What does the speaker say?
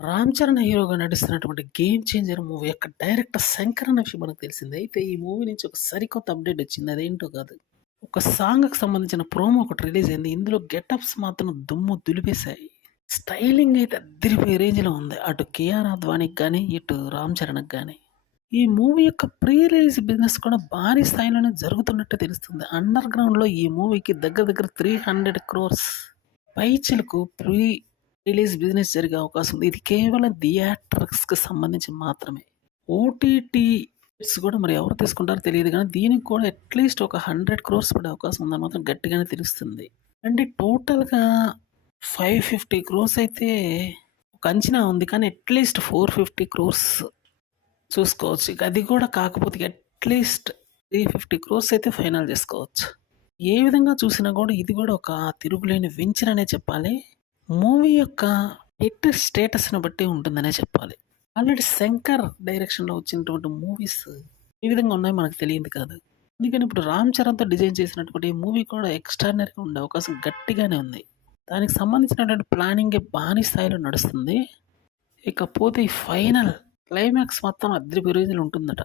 రామ్ చరణ్ హీరోగా నటిస్తున్నటువంటి 'game changer' movie యొక్క director Shankar అన్న విషయం మనకు తెలిసిందే. అయితే ఈ మూవీ నుంచి ఒక సరికొత్త అప్డేట్ వచ్చింది. అదేంటో కాదు. ఒక సాంగ్‌కి సంబంధించిన ప్రోమో ఒకటి రిలీజ్ అయింది. ఇందులో గెటప్స్ మాత్రం దుమ్ము దులిపేశాయి. స్టైలింగ్ అయితే అద్దిరిపోయే రేంజ్‌లో ఉంది. అటు 'కేఆర్ అద్వానీకి' గాని, ఇటు 'రామ్ చరణ్‌కి' గాని. ఈ మూవీ యొక్క ప్రీ రిలీజ్ బిజినెస్ కూడా భారీ స్థాయిలోనే జరుగుతున్నట్టు తెలుస్తుంది. అండర్ గ్రౌండ్‌లో ఈ మూవీకి దగ్గర దగ్గర 300 క్రోర్స్ పైచిలకు ప్రీ రిలీజ్ బిజినెస్ జరిగే అవకాశం ఉంది. ఇది కేవలం థియేటర్స్‌కి సంబంధించి మాత్రమే. ఓటీటీస్ కూడా మరి ఎవరు తీసుకుంటారో తెలీదు గానీ, దీనికి కూడా అట్‌లీస్ట్ ఒక 100 క్రోర్స్ పడే అవకాశం ఉందని మాత్రం గట్టిగానే తెలుస్తుంది. అంటే టోటల్‌గా 550 క్రోర్స్ అయితే ఒక అంచనా ఉంది. కానీ అట్‌లీస్ట్ 450 క్రోర్స్ చూసుకోవచ్చు. ఇక అది కూడా కాకపోతే అట్‌లీస్ట్ 350 క్రోర్స్ అయితే ఫైనల్ చేసుకోవచ్చు. ఏ విధంగా చూసినా కూడా ఇది కూడా ఒక తిరుగులేని వెంచర్ అనే చెప్పాలి. మూవీ యొక్క హిట్ స్టేటస్‌ని బట్టి ఉంటుందనే చెప్పాలి. ఆల్రెడీ 'శంకర్' డైరెక్షన్‌లో వచ్చినటువంటి మూవీస్ ఏ విధంగా ఉన్నాయో మనకు తెలియదు కాదు. అందుకని ఇప్పుడు 'రామ్ చరణ్‌తో' డిజైన్ చేసినటువంటి ఈ మూవీ కూడా ఎక్స్ట్రార్డినరీగా ఉండే అవకాశం గట్టిగానే ఉంది. దానికి సంబంధించినటువంటి ప్లానింగే భారీ స్థాయిలో నడుస్తుంది. ఇకపోతే ఈ ఫైనల్ క్లైమాక్స్ మొత్తం అదిరిపోయే రేంజ్‌లో ఉంటుందట.